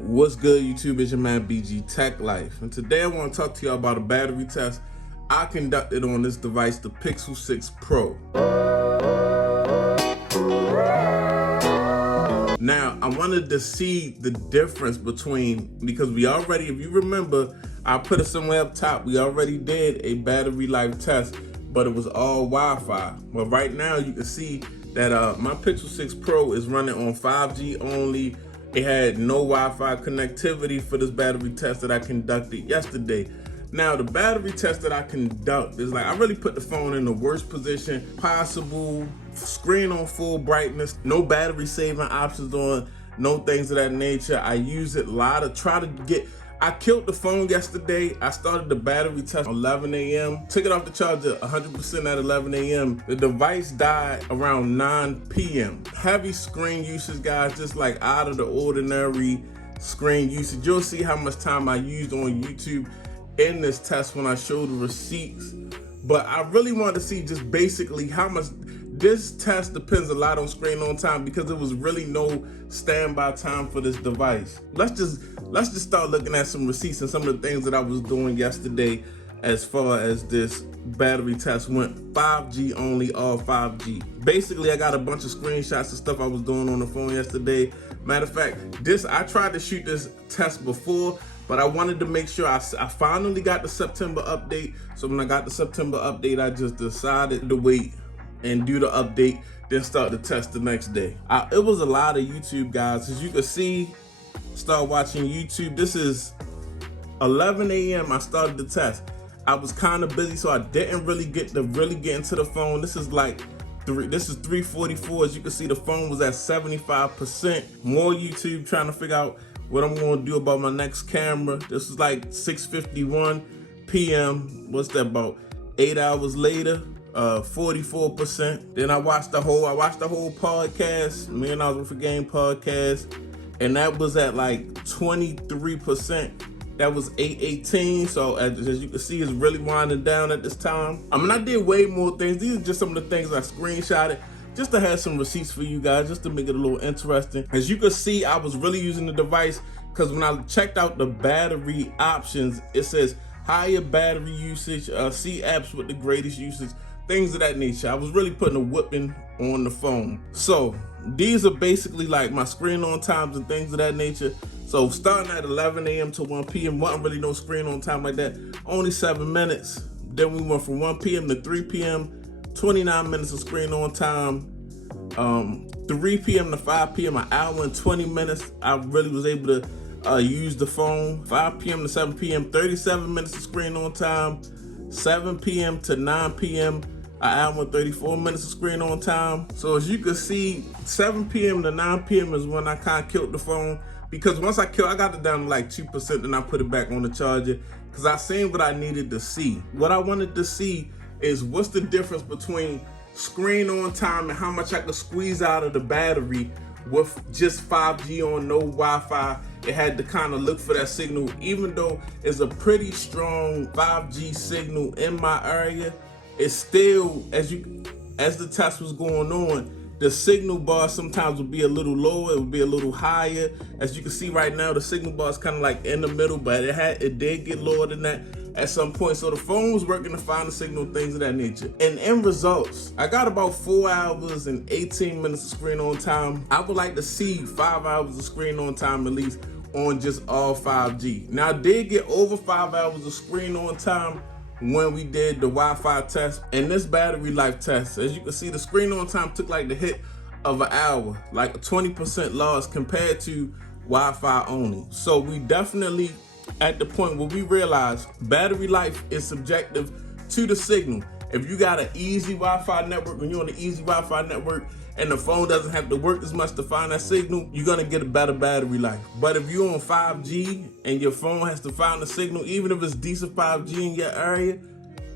What's good, YouTube? It's your man BG Tech Life, and today I want to talk to y'all about a battery test I conducted on this device, the Pixel 6 Pro. Now, I wanted to see the difference between, because we already, if you remember, I put it somewhere up top, we already did a battery life test, but it was all Wi-Fi. Well, right now you can see that my Pixel 6 Pro is running on 5G only. It had no Wi-Fi connectivity for this battery test that I conducted yesterday. Now, the battery test that I conduct is like, I really put the phone in the worst position possible, screen on full brightness, no battery saving options on, no things of that nature. I use it a lot to try to get, I killed the phone yesterday. I started the battery test at 11 a.m. Took it off the charger 100% at 11 a.m. The device died around 9 p.m. Heavy screen usage, guys, just like out of the ordinary screen usage. You'll see how much time I used on YouTube in this test when I show the receipts. But I really wanted to see just basically how much. This test depends a lot on screen on time because there was really no standby time for this device. Let's just start looking at some receipts and some of the things that I was doing yesterday as far as this battery test went. 5G only, all 5G. Basically, I got a bunch of screenshots of stuff I was doing on the phone yesterday. Matter of fact, I tried to shoot this test before, but I wanted to make sure I finally got the September update. So when I got the September update, I just decided to wait and do the update, then start the test the next day. It was a lot of YouTube, guys. As you can see, start watching YouTube. This is 11 a.m. I started the test. I was kind of busy, so I didn't really get into the phone. This is 3:44. As you can see, the phone was at 75%. More YouTube, trying to figure out what I'm going to do about my next camera. This is like 6:51 p.m. What's that, about 8 hours later? 44%. Then I watched the whole podcast, Me and I Was With a Game podcast, and that was at like 23%. That was 8:18. So as you can see, it's really winding down at this time. I mean, I did way more things. These are just some of the things I screenshotted just to have some receipts for you guys, just to make it a little interesting. As you can see, I was really using the device because when I checked out the battery options, it says higher battery usage, see apps with the greatest usage, things of that nature. I was really putting a whipping on the phone. So these are basically like my screen on times and things of that nature. So starting at 11 a.m. to 1 p.m. wasn't really no screen on time like that, only 7 minutes. Then we went from 1 p.m. to 3 p.m., 29 minutes of screen on time. 3 p.m. to 5 p.m., an hour and 20 minutes. I really was able to use the phone. 5 p.m. to 7 p.m., 37 minutes of screen on time. 7 p.m. to 9 p.m., an hour and 34 minutes of screen on time. So as you can see, 7 p.m. to 9 p.m. is when I kind of killed the phone, because once I got it down to like 2%, then I put it back on the charger because I seen what I needed to see. What I wanted to see is what's the difference between screen on time and how much I could squeeze out of the battery with just 5G on, no Wi-Fi. It had to kind of look for that signal, even though it's a pretty strong 5G signal in my area. It's still, as the test was going on, the signal bar sometimes would be a little lower, it would be a little higher. As you can see right now, the signal bar is kind of like in the middle, but it did get lower than that at some point. So the phone was working to find the signal, things of that nature. And in results, I got about 4 hours and 18 minutes of screen on time. I would like to see 5 hours of screen on time at least on just all 5G. Now I did get over 5 hours of screen on time when we did the Wi-Fi test and this battery life test. As you can see, the screen on time took like the hit of an hour, like a 20% loss compared to Wi-Fi only. So we definitely at the point where we realize battery life is subjective to the signal. If you got an easy Wi-Fi network, when you're on an easy Wi-Fi network and the phone doesn't have to work as much to find that signal, you're gonna get a better battery life. But if you're on 5G and your phone has to find the signal, even if it's decent 5G in your area,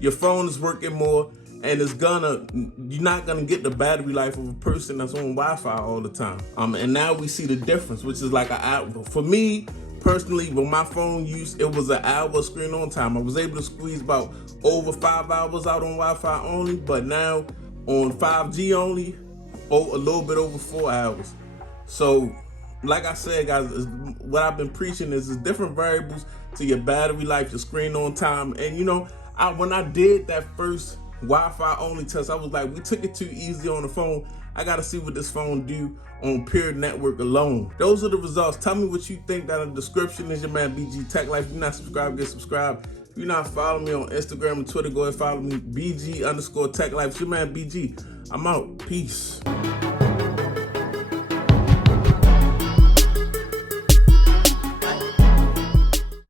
your phone is working more, and you're not gonna get the battery life of a person that's on Wi-Fi all the time. And now we see the difference, which is like an hour. For me, personally, with my phone use, it was an hour screen on time. I was able to squeeze about over 5 hours out on Wi-Fi only, but now on 5G only, a little bit over 4 hours. So like I said, guys, what I've been preaching is different variables to your battery life, your screen on time. And you know, when I did that first Wi-Fi only test, I was like, we took it too easy on the phone. I gotta see what this phone do on pure network alone. Those are the results. Tell me what you think down in the description. Is your man BG Tech Life. If you're not subscribed, get subscribed. If you're not following me on Instagram and Twitter, go ahead and follow me, BG_Tech Life. It's your man BG. I'm out. Peace.